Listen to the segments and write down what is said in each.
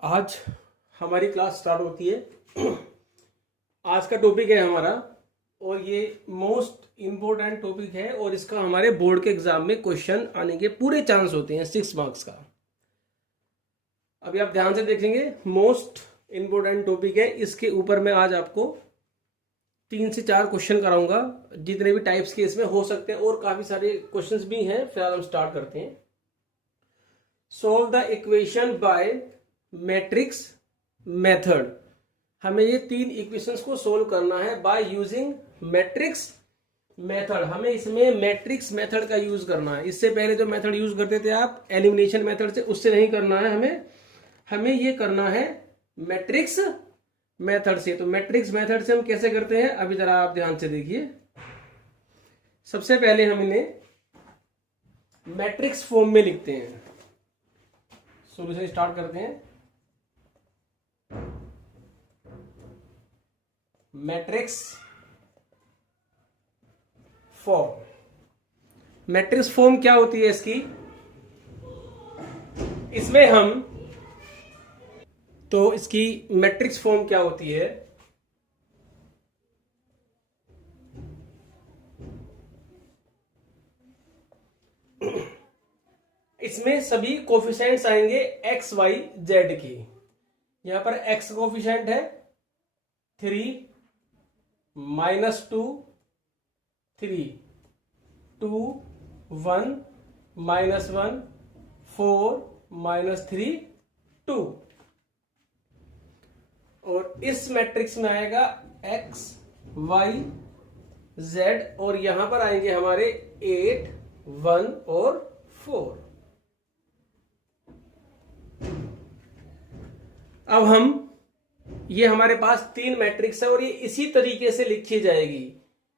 आज हमारी class start होती है। आज का टॉपिक है हमारा और ये मोस्ट इम्पोर्टेंट टॉपिक है और इसका हमारे बोर्ड के एग्जाम में क्वेश्चन आने के पूरे चांस होते हैं 6 मार्क्स का। अभी आप ध्यान से देखेंगे, मोस्ट इम्पोर्टेंट टॉपिक है। इसके ऊपर मैं आज आपको 3 से 4 क्वेश्चन कराऊंगा, जितने भी टाइप्स के इसमें हो सकते हैं और काफी सारे क्वेश्चंस भी हैं। फिलहाल हम स्टार्ट करते हैं। Solve the equation by matrix method. हमें ये 3 इक्वेशंस को सोल्व करना है बाय यूजिंग मैट्रिक्स मेथड। हमें इसमें मैट्रिक्स मेथड का यूज करना है। इससे पहले जो मेथड यूज करते थे आप एलिमिनेशन मेथड से, उससे नहीं करना है हमें ये करना है मैट्रिक्स मेथड से। तो मैट्रिक्स मेथड से हम कैसे करते हैं, अभी जरा आप ध्यान से देखिए। सबसे पहले हम इन्हें मैट्रिक्स फॉर्म में लिखते हैं। सॉल्यूशन स्टार्ट करते हैं। Matrix form. मैट्रिक्स फॉर्म क्या होती है इसकी, इसमें हम तो इसकी मैट्रिक्स फॉर्म क्या होती है, इसमें सभी कोफिशिएंट्स आएंगे एक्स वाई जेड की। यहां पर एक्स कोफिशिएंट है 3, -2, 3, 2, 1, -1, 4, -3, 2। और इस मैट्रिक्स में आएगा एक्स वाई जेड और यहां पर आएंगे हमारे 8, 1 और 4। अब हम ये हमारे पास 3 मैट्रिक्स है और ये इसी तरीके से लिखी जाएगी,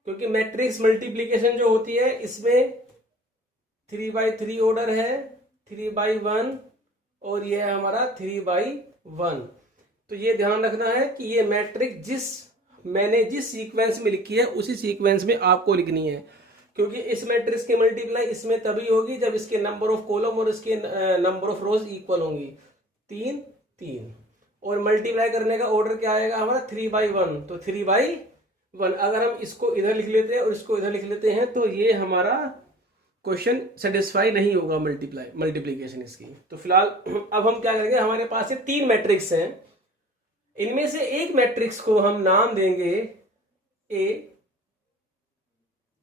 क्योंकि मैट्रिक्स मल्टीप्लीकेशन जो होती है इसमें 3/3 ऑर्डर है, 3/1 और ये है हमारा 3/1। तो ये ध्यान रखना है कि ये मैट्रिक्स मैंने जिस सीक्वेंस में लिखी है उसी सीक्वेंस में आपको लिखनी है, क्योंकि इस मैट्रिक्स की मल्टीप्लाई इसमें तभी होगी जब इसके नंबर ऑफ कॉलम और इसके नंबर ऑफ रोज इक्वल होंगी। 3, 3 और मल्टीप्लाई करने का ऑर्डर क्या आएगा हमारा 3/1, तो 3/1। अगर हम इसको इधर लिख लेते हैं और इसको इधर लिख लेते हैं तो ये हमारा क्वेश्चन सेटिस्फाई नहीं होगा मल्टीप्लीकेशन इसकी। तो फिलहाल अब हम क्या करेंगे, हमारे पास ये 3 मैट्रिक्स हैं, इनमें से एक मैट्रिक्स को हम नाम देंगे ए।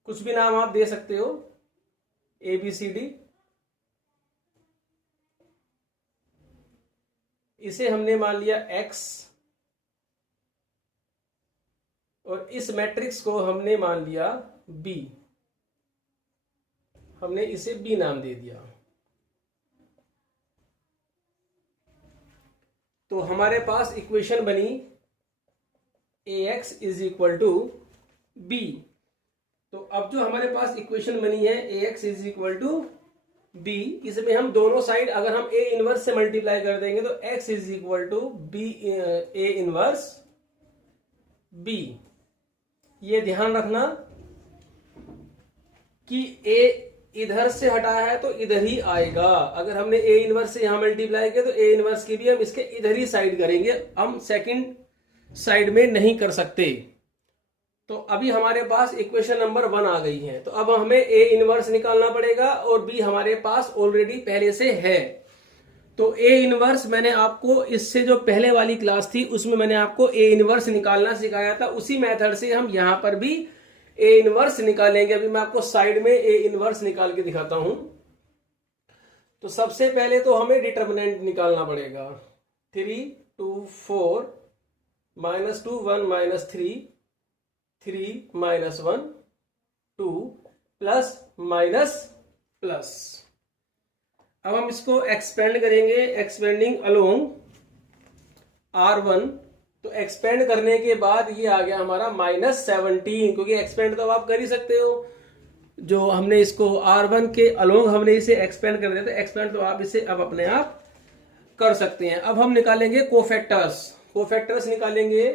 कुछ भी नाम आप दे सकते हो, ABCD। इसे हमने मान लिया x और इस मैट्रिक्स को हमने मान लिया B। हमने इसे B नाम दे दिया। तो हमारे पास इक्वेशन बनी AX = B। तो अब जो हमारे पास इक्वेशन बनी है AX = B, इसमें हम दोनों साइड अगर हम A इनवर्स से मल्टीप्लाई कर देंगे तो X = B A inverse B। ये ध्यान रखना कि A इधर से हटा है तो इधर ही आएगा। अगर हमने A इनवर्स से यहां मल्टीप्लाई किया तो A इनवर्स की भी हम इसके इधर ही साइड करेंगे, हम सेकंड साइड में नहीं कर सकते। तो अभी हमारे पास इक्वेशन नंबर 1 आ गई है, तो अब हमें A इनवर्स निकालना पड़ेगा और B हमारे पास ऑलरेडी पहले से है। तो A इनवर्स मैंने आपको इससे जो पहले वाली क्लास थी उसमें मैंने आपको A इनवर्स निकालना सिखाया था, उसी मेथड से हम यहां पर भी A इनवर्स निकालेंगे। अभी मैं आपको साइड में A इनवर्स निकाल के दिखाता हूं। तो सबसे पहले तो हमें डिटर्मिनेंट निकालना पड़ेगा। 3, 2, 4, -2, 1, -3, 3, -1, 2 प्लस माइनस प्लस। अब हम इसको एक्सपेंड करेंगे, एक्सपेंडिंग अलोंग R1। तो एक्सपेंड करने के बाद ये आ गया हमारा -17, क्योंकि एक्सपेंड तो आप कर ही सकते हो। जो हमने इसको R1 के अलोंग हमने इसे एक्सपेंड कर दिया, तो एक्सपेंड तो आप इसे अब अपने आप कर सकते हैं। अब हम निकालेंगे कोफैक्टर्स निकालेंगे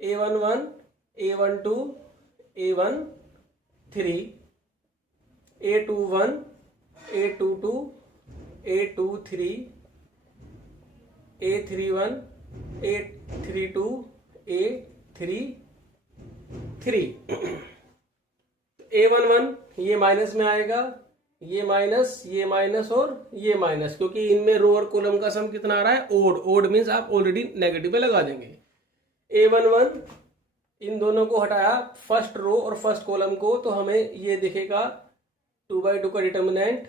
A11, A12, A13, A21, A22, A23, A31, A32, A33। A11 ये माइनस में आएगा, ये माइनस और ये माइनस, क्योंकि इनमें रो और कॉलम का सम कितना आ रहा है, ओड। ओड मीन्स आप ऑलरेडी नेगेटिव पे लगा देंगे। A11 इन दोनों को हटाया, फर्स्ट रो और फर्स्ट कॉलम को, तो हमें ये दिखेगा 2/2 का डिटर्मिनेंट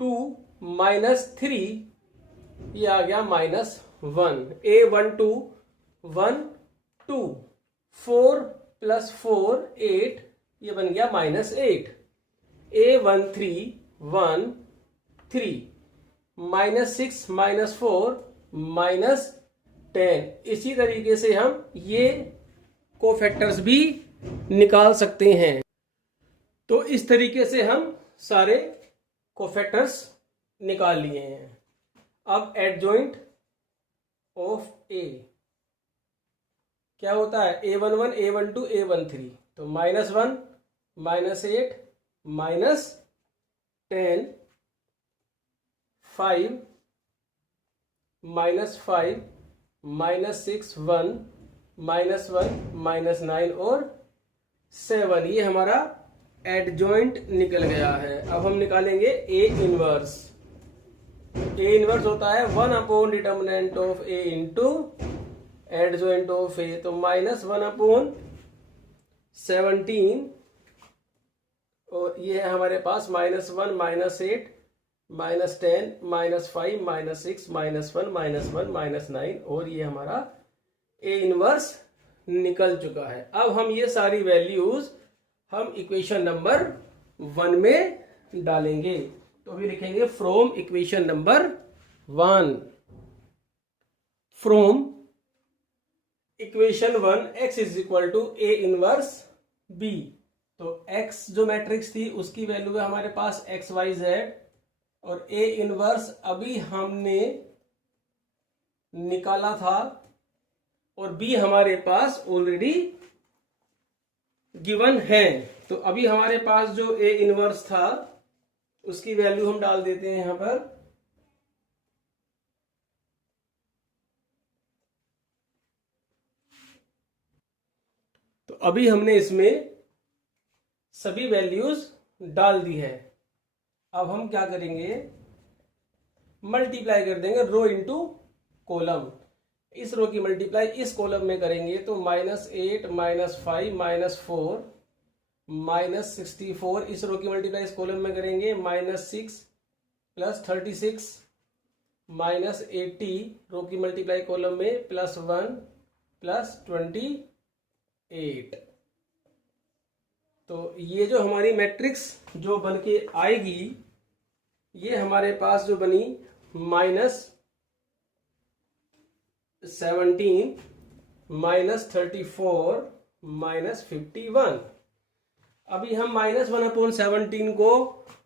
2 -3, ये आ गया -1। A12 1 2, 4 + 4 8, ये बन गया -8। A13 1 3, -6 -4 -10। इसी तरीके से हम ये कोफैक्टर्स भी निकाल सकते हैं। तो इस तरीके से हम सारे कोफैक्टर्स निकाल लिए हैं। अब एडजॉइंट ऑफ ए क्या होता है, A11 A12 A13, तो -1 -8 -10 5 -5 -6 1 -1 -9 और 7, ये हमारा एडजॉइंट निकल गया है। अब हम निकालेंगे ए इनवर्स। ए इनवर्स होता है 1 determinant of A into adjoint of A, तो -1/17, और ये है हमारे पास -1 -8 -10 -5 -6 -1 -9, और ये हमारा ए इनवर्स निकल चुका है। अब हम ये सारी वैल्यूज हम इक्वेशन नंबर 1 में डालेंगे। तो अभी लिखेंगे from equation number 1, from equation 1 x = A inverse B। तो x जो मैट्रिक्स थी उसकी वैल्यू है हमारे पास XYZ, और A इनवर्स अभी हमने निकाला था, और B हमारे पास ऑलरेडी गिवन है। तो अभी हमारे पास जो A इनवर्स था उसकी वैल्यू हम डाल देते हैं यहां पर। तो अभी हमने इसमें सभी वैल्यूज डाल दी है। अब हम क्या करेंगे, मल्टीप्लाई कर देंगे रो इंटू कॉलम। इस रो की मल्टीप्लाई इस कॉलम में करेंगे तो -8 -5 -4 -64, इस रो की मल्टीप्लाई इस कॉलम में करेंगे -6 + 36 -80, रो की मल्टीप्लाई कॉलम में +1 + 28। तो ये जो हमारी मैट्रिक्स जो बन के आएगी, ये हमारे पास जो बनी -17 -34 -51। अभी हम -1/17 को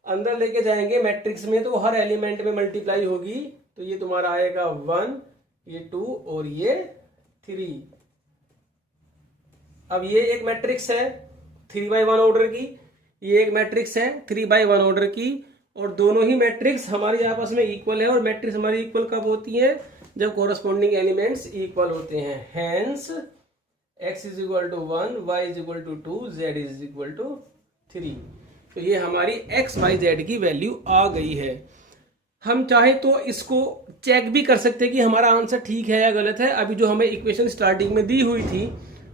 अंदर लेके जाएंगे मैट्रिक्स में, तो हर एलिमेंट में मल्टीप्लाई होगी। तो ये तुम्हारा आएगा 1, ये 2 और ये 3। अब ये एक मैट्रिक्स है 3/1 ऑर्डर की, ये एक मैट्रिक्स है 3/1 ऑर्डर की, और दोनों ही मैट्रिक्स हमारी आपस में इक्वल है। और मैट्रिक्स हमारी इक्वल कब होती है, जब कोरस्पॉन्डिंग एलिमेंट्स इक्वल होते हैं। Hence x = 1, y = 2, z = 3। तो ये हमारी x y z की वैल्यू आ गई है। हम चाहे तो इसको चेक भी कर सकते हैं कि हमारा आंसर ठीक है या गलत है। अभी जो हमें इक्वेशन स्टार्टिंग में दी हुई थी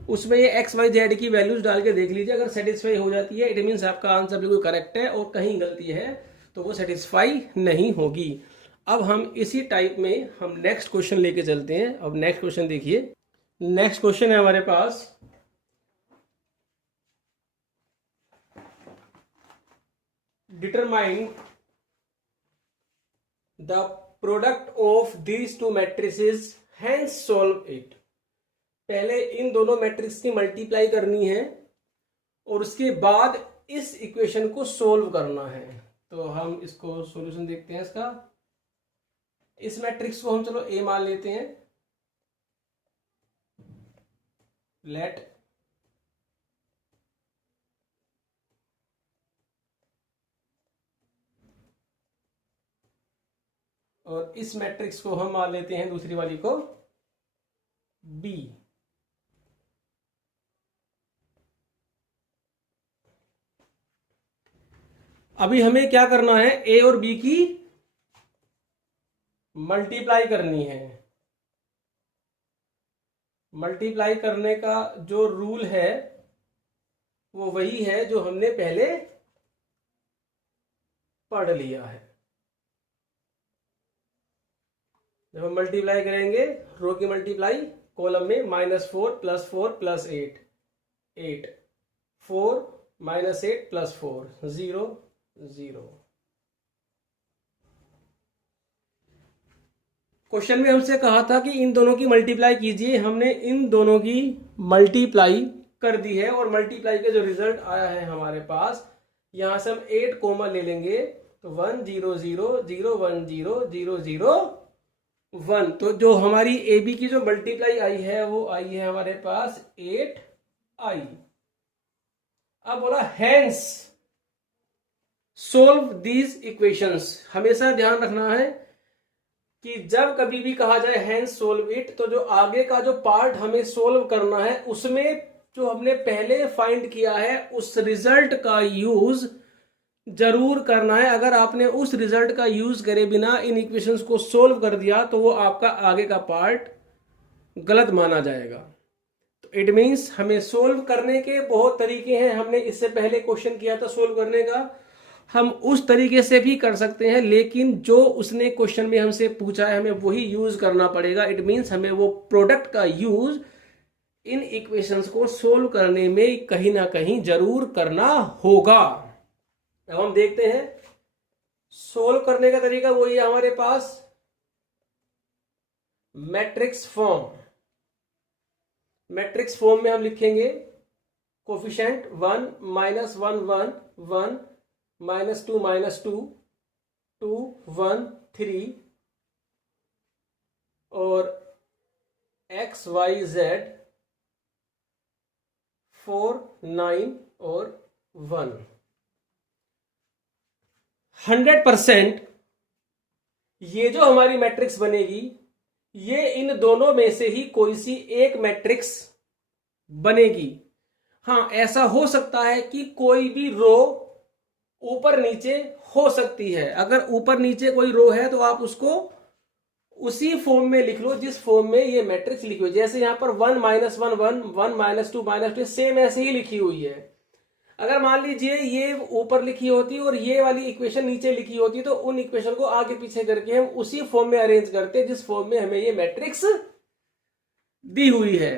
उसमें ये x y z की वैल्यूज डाल के देख लीजिए, अगर सेटिस्फाई हो जाती है इट मीन्स आपका आंसर बिल्कुल करेक्ट है, और कहीं गलती है तो वो सेटिस्फाई नहीं होगी। अब हम इसी टाइप में हम नेक्स्ट क्वेश्चन लेके चलते हैं। अब नेक्स्ट क्वेश्चन देखिए, नेक्स्ट क्वेश्चन है हमारे पास, determine the product of these two matrices, hence solve it. पहले इन दोनों मैट्रिक्स की मल्टीप्लाई करनी है और उसके बाद इस इक्वेशन को सोल्व करना है। तो हम इसको सॉल्यूशन देखते हैं इसका। इस मैट्रिक्स को हम चलो ए मान लेते हैं। लेट और इस मैट्रिक्स को हम मान लेते हैं दूसरी वाली को B। अभी हमें क्या करना है, A और B की मल्टीप्लाई करनी है। मल्टीप्लाई करने का जो रूल है वो वही है जो हमने पहले पढ़ लिया है। जब हम मल्टीप्लाई करेंगे, रो की मल्टीप्लाई कॉलम में -4 + 4 + 8, 8 4 -8 + 4 0 0। क्वेश्चन में हमसे कहा था कि इन दोनों की मल्टीप्लाई कीजिए। हमने इन दोनों की मल्टीप्लाई कर दी है और मल्टीप्लाई का जो रिजल्ट आया है हमारे पास, यहां से हम 8 कॉमन ले लेंगे तो 1 0 0 0 1 0 0 0 1। तो जो हमारी ए बी की जो मल्टीप्लाई आई है वो आई है हमारे पास 8i। अब बोला हैंस सोल्व दीज इक्वेशंस। हमेशा ध्यान रखना है कि जब कभी भी कहा जाए हैंस सोल्व इट, तो जो आगे का जो पार्ट हमें सोल्व करना है उसमें जो हमने पहले फाइंड किया है उस रिजल्ट का यूज जरूर करना है। अगर आपने उस रिजल्ट का यूज करे बिना इन इक्वेशंस को सोल्व कर दिया तो वो आपका आगे का पार्ट गलत माना जाएगा। तो इट मीन्स हमें सोल्व करने के बहुत तरीके हैं। हमने इससे पहले क्वेश्चन किया था सोल्व करने का, हम उस तरीके से भी कर सकते हैं, लेकिन जो उसने क्वेश्चन में हमसे पूछा है हमें वही यूज करना पड़ेगा। इट मीन्स हमें वो प्रोडक्ट का यूज इन इक्वेशंस को सोल्व करने में कहीं ना कहीं जरूर करना होगा। अब हम देखते हैं सोल्व करने का तरीका। वही है हमारे पास मैट्रिक्स फॉर्म। मैट्रिक्स फॉर्म में हम लिखेंगे कोफिशिएंट 1 -1 1 1 -2 -2 2 1 3 और x y z 4 9 और 1। 100% ये जो हमारी मैट्रिक्स बनेगी ये इन दोनों में से ही कोई सी एक मैट्रिक्स बनेगी। हाँ, ऐसा हो सकता है कि कोई भी रो ऊपर नीचे हो सकती है। अगर ऊपर नीचे कोई रो है तो आप उसको उसी फॉर्म में लिख लो जिस फॉर्म में ये मैट्रिक्स लिखी हुई। जैसे यहां पर 1 -1 1 1 -2 -2 सेम ऐसे ही लिखी हुई है। अगर मान लीजिए ये ऊपर लिखी होती और ये वाली इक्वेशन नीचे लिखी होती तो उन इक्वेशन को आगे पीछे करके हम उसी फॉर्म में अरेंज करते जिस फॉर्म में हमें ये मैट्रिक्स दी हुई है।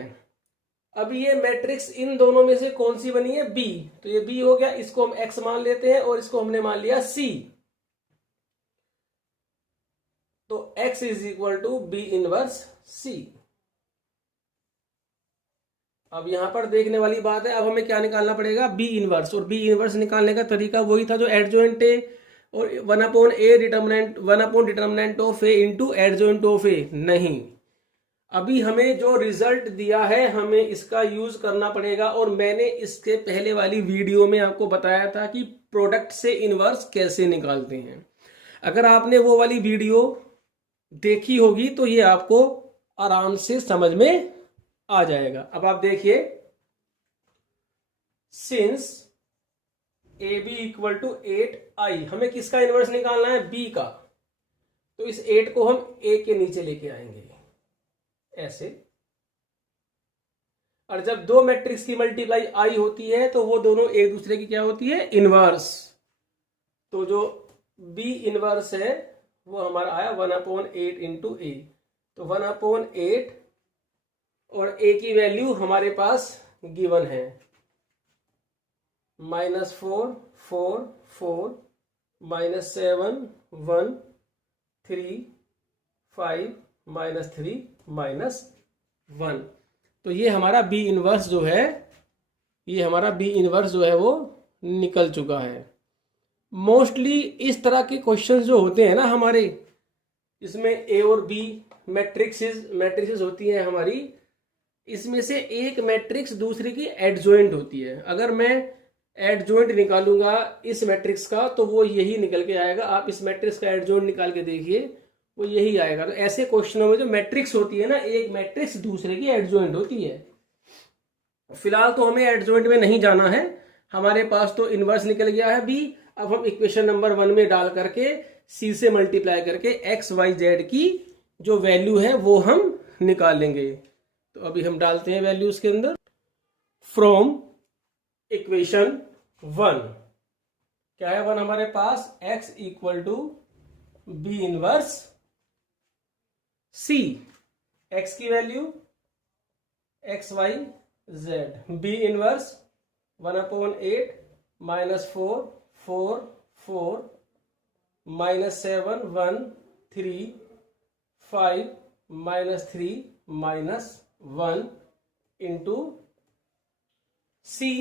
अब ये मैट्रिक्स इन दोनों में से कौन सी बनी है, बी। तो ये बी हो गया, इसको हम एक्स मान लेते हैं और इसको हमने मान लिया सी। तो x = B इनवर्स C। अब यहां पर देखने वाली बात है, अब हमें क्या निकालना पड़ेगा, B इनवर्स। और B इनवर्स निकालने का तरीका वही था जो एडजॉइंट है और 1/a डिटर्मिनेंट 1/डिटर्मिनेंट of a into adjoint of a। नहीं, अभी हमें जो रिजल्ट दिया है हमें इसका यूज करना पड़ेगा। और मैंने इसके पहले वाली वीडियो में आपको बताया था कि प्रोडक्ट से इनवर्स कैसे निकालते हैं। अगर आपने वो वाली वीडियो देखी होगी तो ये आपको आराम से समझ में आ जाएगा। अब आप देखिए, सिंस AB = 8i, हमें किसका इनवर्स निकालना है, B का। तो इस 8 को हम A के नीचे लेके आएंगे ऐसे। और जब दो मैट्रिक्स की मल्टीप्लाई आई होती है तो वो दोनों एक दूसरे की क्या होती है, इनवर्स। तो जो B इनवर्स है वो हमारा आया 1/8 इंटू A। तो 1/8 और A की वैल्यू हमारे पास गिवन है -4 4 4 -7 1 3 5 -3 -1। तो ये हमारा B इनवर्स जो है, ये हमारा B इनवर्स जो है वो निकल चुका है। मोस्टली इस तरह के क्वेश्चंस जो होते हैं ना हमारे, इसमें A और B मैट्रिक्सेस होती हैं हमारी, इसमें से एक मैट्रिक्स दूसरी की एडजॉइंट होती है। अगर मैं एडजॉइंट निकालूंगा इस मैट्रिक्स का तो वो यही निकल के आएगा। आप इस मैट्रिक्स का एडजॉइंट निकाल के देखिए, वो यही आएगा। तो ऐसे क्वेश्चनों में जो मैट्रिक्स होती है ना, एक मैट्रिक्स दूसरे की एडजॉइंट होती है। फिलहाल तो हमें एडजॉइंट में नहीं जाना है, हमारे पास तो इनवर्स निकल गया है बी। अब हम इक्वेशन नंबर 1 में डाल करके सी से मल्टीप्लाई करके एक्स वाई जेड की जो वैल्यू है वो हम निकालेंगे। तो अभी हम डालते हैं वैल्यू उसके अंदर। फ्रॉम इक्वेशन 1 क्या है, 1 हमारे पास x equal to b inverse c, x की value x y z, b inverse 1/8 -4 4 4 -7 1 3 5 -3 -1 into सी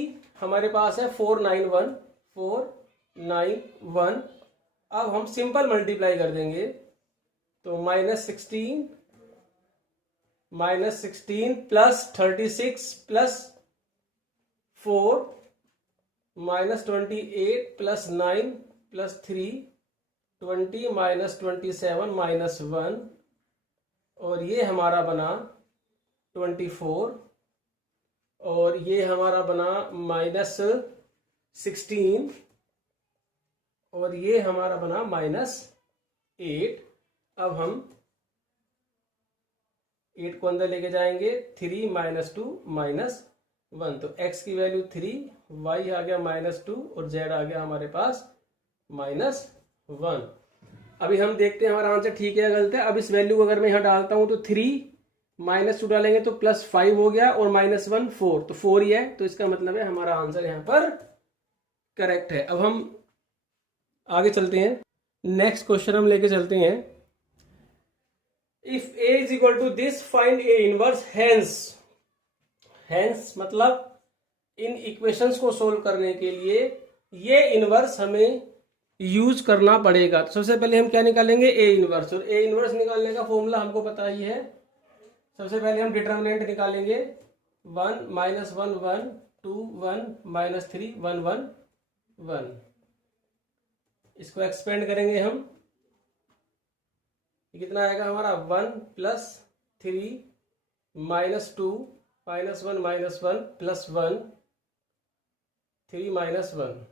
हमारे पास है 491 491। अब हम सिंपल मल्टीप्लाई कर देंगे तो -16 प्लस 36 प्लस 4 -28 प्लस 9 प्लस 3 20 -27 -1 और ये हमारा बना 24 और ये हमारा बना -16 और ये हमारा बना -8। अब हम 8 को अंदर लेके जाएंगे, 3 -2 -1 तो x की वैल्यू 3, y आ गया -2 और z आ गया हमारे पास -1। अभी हम देखते हैं हमारा आंसर ठीक है या गलत है। अब इस वैल्यू को अगर मैं यहाँ डालता हूं तो 3 -2 डालेंगे तो +5 हो गया और -1 4, तो 4 ही है। तो इसका मतलब है हमारा आंसर यहाँ पर करेक्ट है। अब हम आगे चलते हैं, नेक्स्ट क्वेश्चन हम लेके चलते हैं। If a is equal to this find a inverse, hence मतलब इन इक्वेशंस को सोल्व करने के लिए ये इनवर्स हमें यूज करना पड़ेगा। तो सबसे पहले हम क्या निकालेंगे, a इनवर्स, और a इनवर्स निकालने का फॉर्मूला हमको पता ही है। सबसे पहले हम डिटर्मिनेंट निकालेंगे, 1 -1 1 2 1 -3 1 1 1। इसको एक्सपेंड करेंगे हम, कितना आएगा हमारा 1 + 3 -2 -1 -1 +1 3 -1,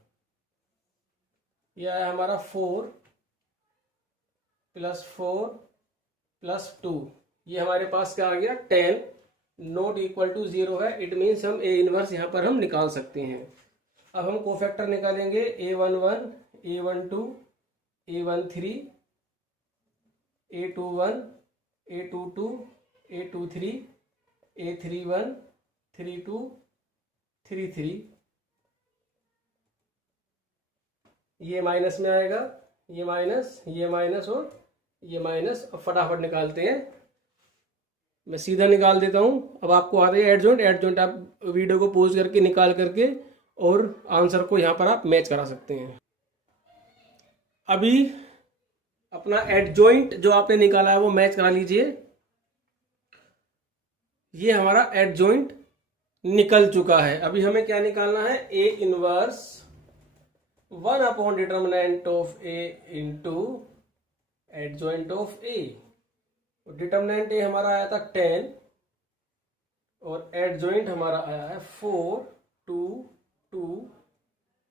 यह है हमारा 4 + 4 + 2, ये हमारे पास क्या आ गया 10, नॉट इक्वल टू 0 है। इट मीन्स हम ए इनवर्स यहाँ पर हम निकाल सकते हैं। अब हम कोफैक्टर निकालेंगे, a11 a12 a13 a21 a22 a23 a31 32 33, ये माइनस में आएगा, ये माइनस और ये माइनस। अब फटाफट निकालते हैं, मैं सीधा निकाल देता हूं। अब आपको आ रही है एडजॉइंट आप वीडियो को पॉज करके निकाल करके और आंसर को यहां पर आप मैच करा सकते हैं। अभी अपना एडजॉइंट जो आपने निकाला है वो मैच करा लीजिए। ये हमारा एडजॉइंट निकल चुका है। अभी हमें क्या निकालना है, A inverse 1 determinant of A into adjoint of A. Determinant A हमारा आया था 10 और एडजॉइंट हमारा आया है 4 2 2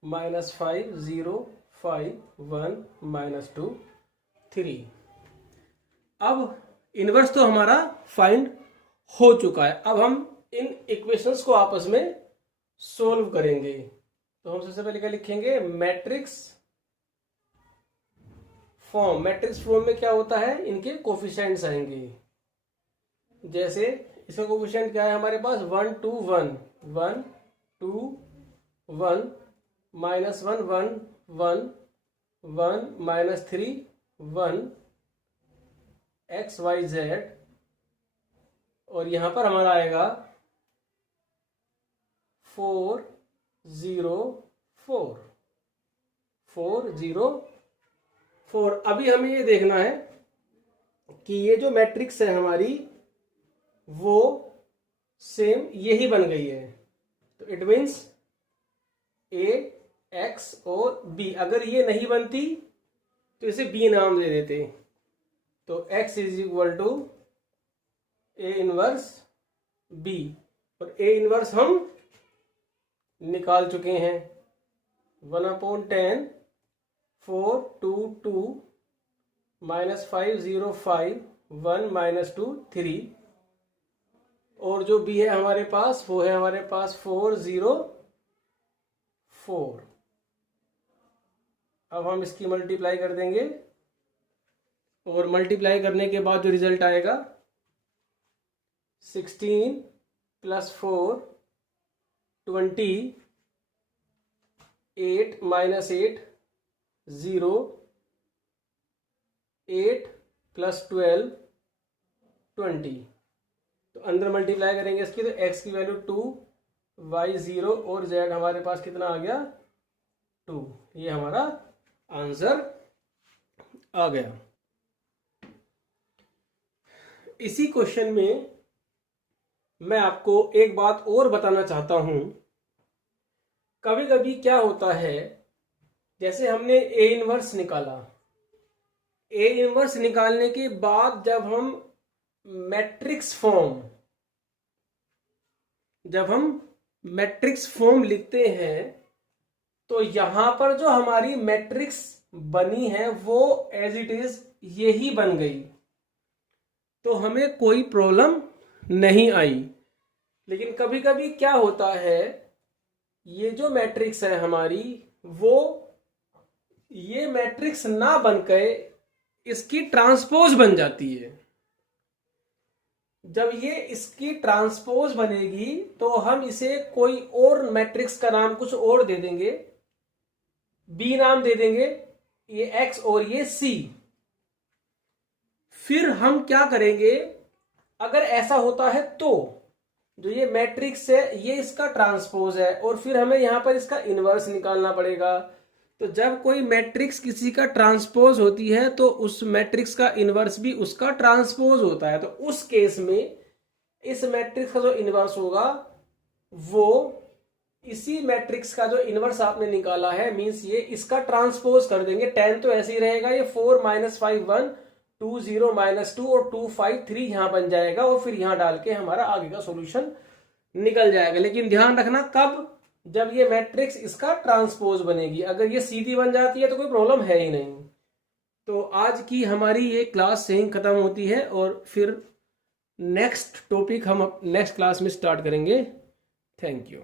-5 0 5 1 -2 3। अब इनवर्स तो हमारा फाइंड हो चुका है। अब हम इन इक्वेशंस को आपस में सोल्व करेंगे। तो हम सबसे पहले क्या लिखेंगे, मैट्रिक्स फॉर्म। मैट्रिक्स फॉर्म में क्या होता है, इनके कोफिशिएंट्स आएंगे। जैसे इसका कोफिशिएंट क्या है हमारे पास, 1 2 1 1 2 1 -1 1 1 1 -3 1 x y z, और यहां पर हमारा आएगा 4 0 4 4 0 4। अभी हमें ये देखना है कि ये जो मैट्रिक्स है हमारी वो सेम यही बन गई है। तो इट मीन्स ए एक्स और बी, अगर ये नहीं बनती तो इसे बी नाम दे देते। तो x is equal to a inverse b, और ए इनवर्स हम निकाल चुके हैं 1/10 422 -505 1 -2 3, और जो b है हमारे पास वो है हमारे पास 404। अब हम इसकी मल्टीप्लाई कर देंगे, और मल्टीप्लाई करने के बाद जो रिजल्ट आएगा 16 + 4 20 8 - 8 0 8 + 12 20। तो अंदर मल्टीप्लाई करेंगे इसकी, तो x की वैल्यू 2, y 0 और z हमारे पास कितना आ गया 2। ये हमारा आंसर आ गया। इसी क्वेश्चन में मैं आपको एक बात और बताना चाहता हूं। कभी कभी क्या होता है, जैसे हमने ए इनवर्स निकाला, ए इनवर्स निकालने के बाद जब हम मैट्रिक्स फॉर्म लिखते हैं, तो यहां पर जो हमारी मैट्रिक्स बनी है वो एज इट इज यही बन गई, तो हमें कोई प्रॉब्लम नहीं आई। लेकिन कभी कभी क्या होता है, ये जो मैट्रिक्स है हमारी, वो ये मैट्रिक्स ना बनकर इसकी ट्रांसपोज बन जाती है। जब ये इसकी ट्रांसपोज बनेगी तो हम इसे कोई और मैट्रिक्स का नाम कुछ और दे देंगे, बी नाम दे देंगे, ये एक्स और ये सी। फिर हम क्या करेंगे, अगर ऐसा होता है तो जो ये मैट्रिक्स है ये इसका ट्रांसपोज है, और फिर हमें यहां पर इसका इनवर्स निकालना पड़ेगा। तो जब कोई मैट्रिक्स किसी का ट्रांसपोज होती है तो उस मैट्रिक्स का इनवर्स भी उसका ट्रांसपोज होता है। तो उस केस में इस मैट्रिक्स का जो इनवर्स होगा वो इसी मैट्रिक्स का जो इनवर्स आपने निकाला है, मींस ये इसका ट्रांसपोज कर देंगे। 10 तो ऐसे ही रहेगा, ये 4 - 5 1 2 0 - 2 और 2 5 3 यहां बन जाएगा, और फिर यहां डाल के हमारा आगे का सॉल्यूशन निकल जाएगा। लेकिन ध्यान रखना कब, जब ये मैट्रिक्स इसका ट्रांसपोज बनेगी। अगर ये सीधी बन जाती है तो कोई प्रॉब्लम है ही नहीं। तो आज की हमारी ये क्लास यहीं खत्म होती है, और फिर नेक्स्ट टॉपिक हम नेक्स्ट क्लास में स्टार्ट करेंगे। Thank you.